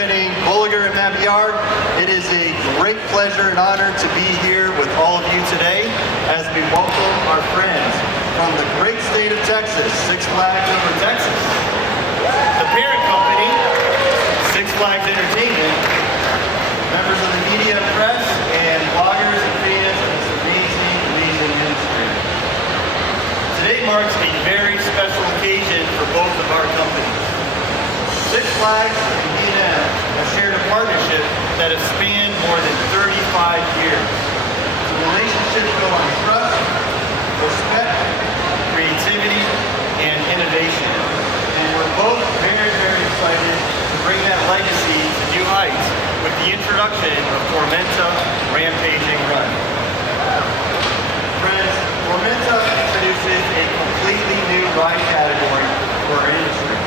representing Bolliger and Mabillard. It is a great pleasure and honor to be here with all of you today as we welcome our friends from the great state of Texas, Six Flags Over Texas. The parent company, Six Flags Entertainment, members of the media and press, and bloggers and fans of this amazing, amazing industry. Today marks a very special occasion for both of our companies. Six Flags and B&M have shared a partnership that has spanned more than 35 years. The relationships built on trust, respect, creativity, and innovation. And we're both very, very excited to bring that legacy to new heights with the introduction of Tormenta Rampaging Run. Friends, Tormenta introduces a completely new ride category for our industry.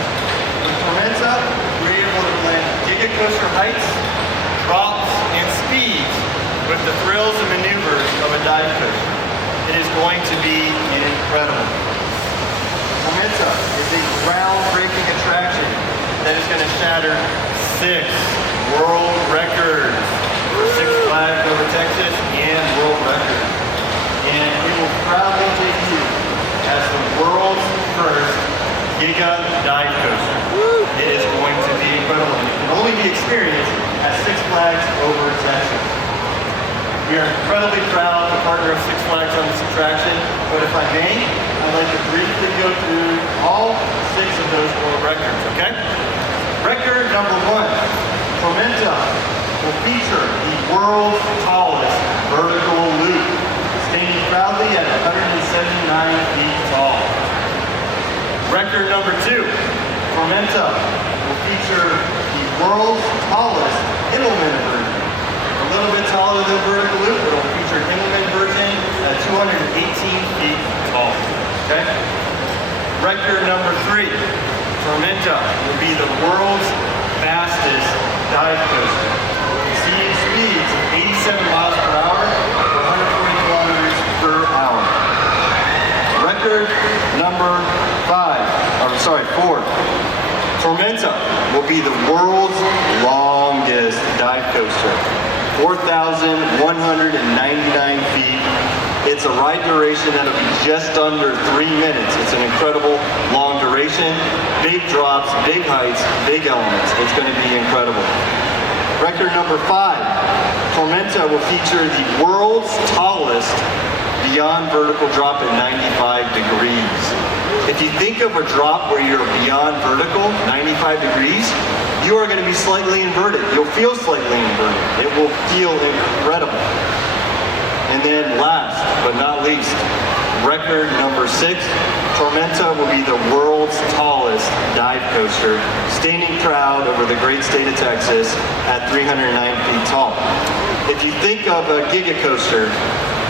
With Tormenta, we're able to blend Giga coaster heights, drops, and speeds with the thrills and maneuvers of a dive coaster. It is going to be incredible. Tormenta is a groundbreaking attraction that is going to shatter 6 world records for Six Flags Over Texas and world records. And it will proudly debut as the world's first Giga Dive coaster. It is going to be incredible. It can only be experienced at Six Flags Over Texas. We are incredibly proud to partner with Six Flags on this attraction, but if I may, I'd like to briefly go through all 6 of those world records, okay? Record number 1, Tormenta will feature the world's tallest vertical loop, standing proudly at 179 feet tall. Record number 2, Tormenta will feature the world's tallest Immelmann version. A little bit taller than vertical loop, but it will feature an Immelmann version at 218 feet tall. Okay? Record number 3, Tormenta will be the world's fastest dive coaster, exceeding speeds of 87 miles per hour or 140 kilometers per hour. Record number 4. Tormenta will be the world's longest dive coaster, 4,199 feet. It's a ride duration that'll be just under 3 minutes. It's an incredible long duration, big drops, big heights, big elements. It's going to be incredible. Record number 5, Tormenta will feature the world's tallest beyond vertical drop at 95 degrees. If you think of a drop where you're beyond vertical, 95 degrees, you are going to be slightly inverted. You'll feel slightly inverted. It will feel incredible. And then last but not least, record number 6, Tormenta will be the world's tallest dive coaster, standing proud over the great state of Texas at 309 feet tall. If you think of a Giga coaster,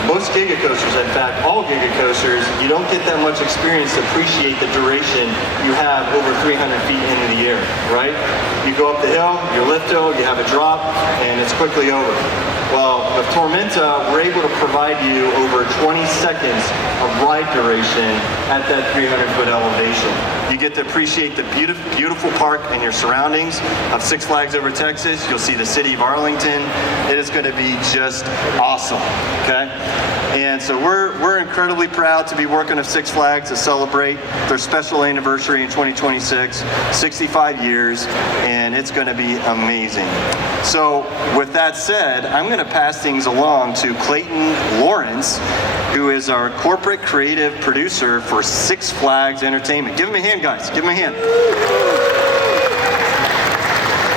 most Giga coasters, in fact, all Giga coasters, you don't get that much experience to appreciate the duration you have over 300 feet into the air, right? You go up the hill, you lift hill, you have a drop, and it's quickly over. Well, with Tormenta, we're able to provide you over 20 seconds of ride duration at that 300-foot elevation. You get to appreciate the beautiful park and your surroundings of Six Flags Over Texas. You'll see the city of Arlington. It is going to be just awesome, okay? And so we're incredibly proud to be working with Six Flags to celebrate their special anniversary in 2026, 65 years, and it's going to be amazing. So with that said, I'm going to pass things along to Clayton Lawrence, who is our corporate creative producer for Six Flags Entertainment. Give him a hand, guys. Give him a hand.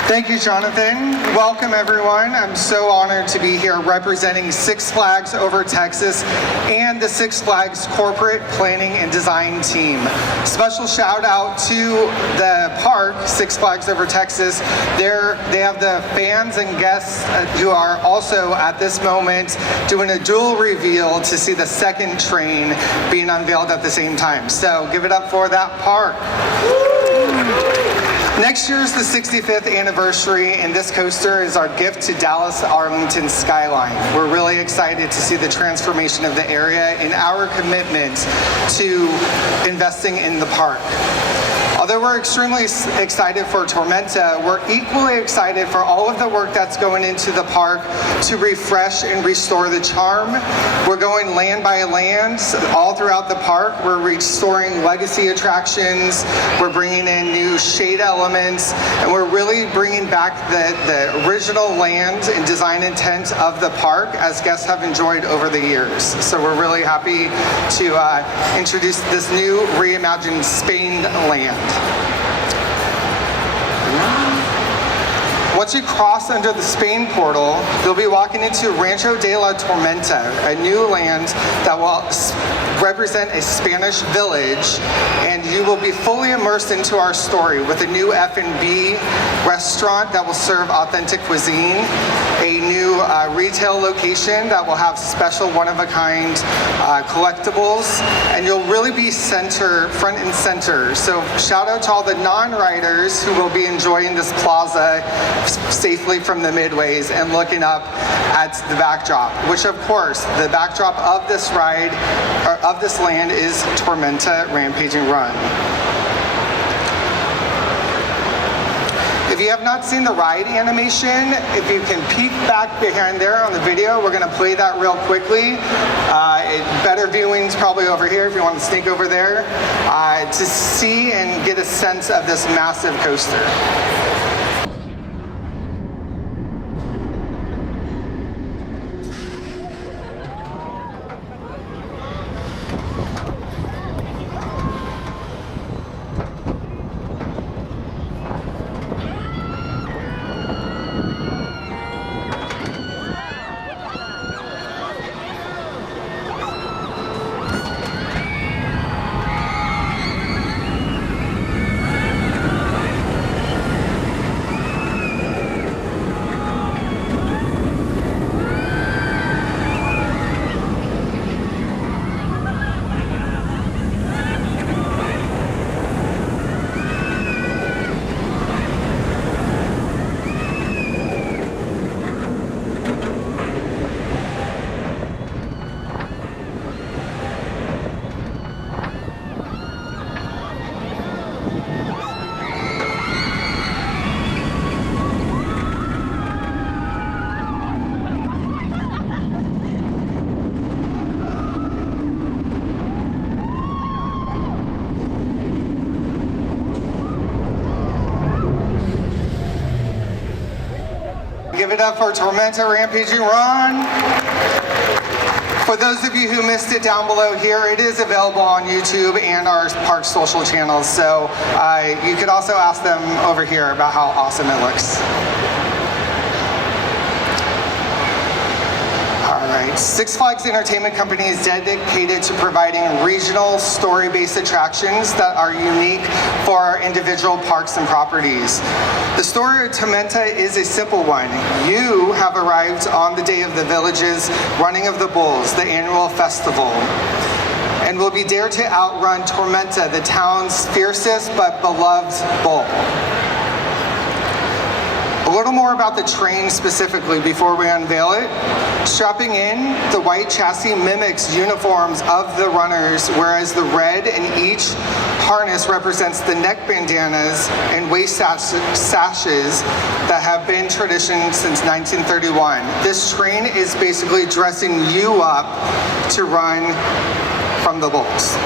Thank you, Jonathan. Welcome, everyone. I'm so honored to be here representing Six Flags Over Texas and the Six Flags corporate planning and design team. Special shout out to the park, Six Flags Over Texas. They have the fans and guests who are also at this moment doing a dual reveal to see the second train being unveiled at the same time. So give it up for that park. Next year is the 65th anniversary, and this coaster is our gift to Dallas Arlington skyline. We're really excited to see the transformation of the area and our commitment to investing in the park. Although we're extremely excited for Tormenta, we're equally excited for all of the work that's going into the park to refresh and restore the charm. We're going land by land all throughout the park. We're restoring legacy attractions, we're bringing in new shade elements, and we're really bringing back the original land and design intent of the park as guests have enjoyed over the years. So we're really happy to introduce this new reimagined Spain land. Once you cross under the Spain portal, you'll be walking into Rancho de la Tormenta, a new land that will represent a Spanish village, and you will be fully immersed into our story with a new F&B restaurant that will serve authentic cuisine, a new retail location that will have special one-of-a-kind collectibles, and you'll really be front and center. So shout out to all the non-riders who will be enjoying this plaza safely from the midways and looking up at the backdrop, which of course, the backdrop of this ride, or of this land, is Tormenta Rampaging Run. If you have not seen the ride animation, if you can peek back behind there on the video, we're gonna play that real quickly. Better viewing's probably over here if you want to sneak over there to see and get a sense of this massive coaster. Give it up for Tormenta Rampaging Run. For those of you who missed it down below here, it is available on YouTube and our park social channels, so you could also ask them over here about how awesome it looks. Alright, Six Flags Entertainment Company is dedicated to providing regional story-based attractions that are unique for our individual parks and properties. The story of Tormenta is a simple one. You have arrived on the day of the village's running of the bulls, the annual festival, and will be dared to outrun Tormenta, the town's fiercest but beloved bull. A little more about the train specifically before we unveil it. Strapping in, the white chassis mimics uniforms of the runners, whereas the red in each harness represents the neck bandanas and waist sashes that have been tradition since 1931. This train is basically dressing you up to run from the bulls.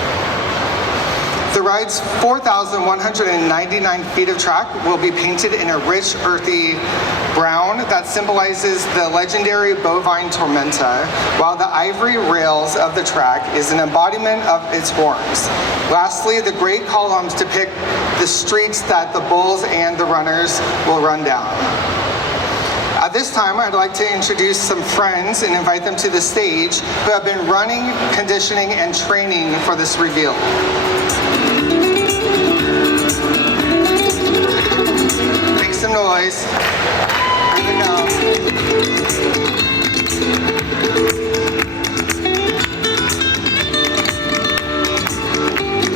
The ride's 4,199 feet of track will be painted in a rich, earthy brown that symbolizes the legendary bovine Tormenta, while the ivory rails of the track is an embodiment of its horns. Lastly, the gray columns depict the streets that the bulls and the runners will run down. At this time, I'd like to introduce some friends and invite them to the stage who have been running, conditioning, and training for this reveal. Make some noise. Even now.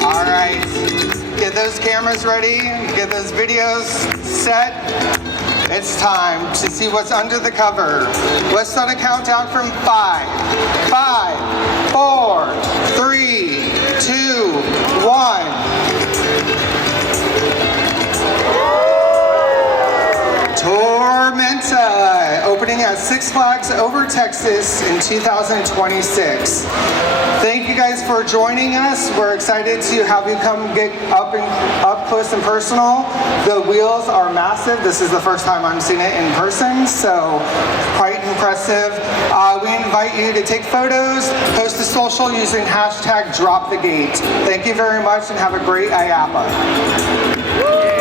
All right, get those cameras ready, get those videos set. It's time to see what's under the cover. Let's start a countdown from 5, 4, 3, 2, 1. Tormenta, opening at Six Flags Over Texas in 2026. Thank you guys for joining us. We're excited to have you come get up close and personal. The wheels are massive. This is the first time I'm seeing it in person, so quite impressive. We invite you to take photos, post to social using hashtag #DropTheGate. Thank you very much and have a great IAAPA.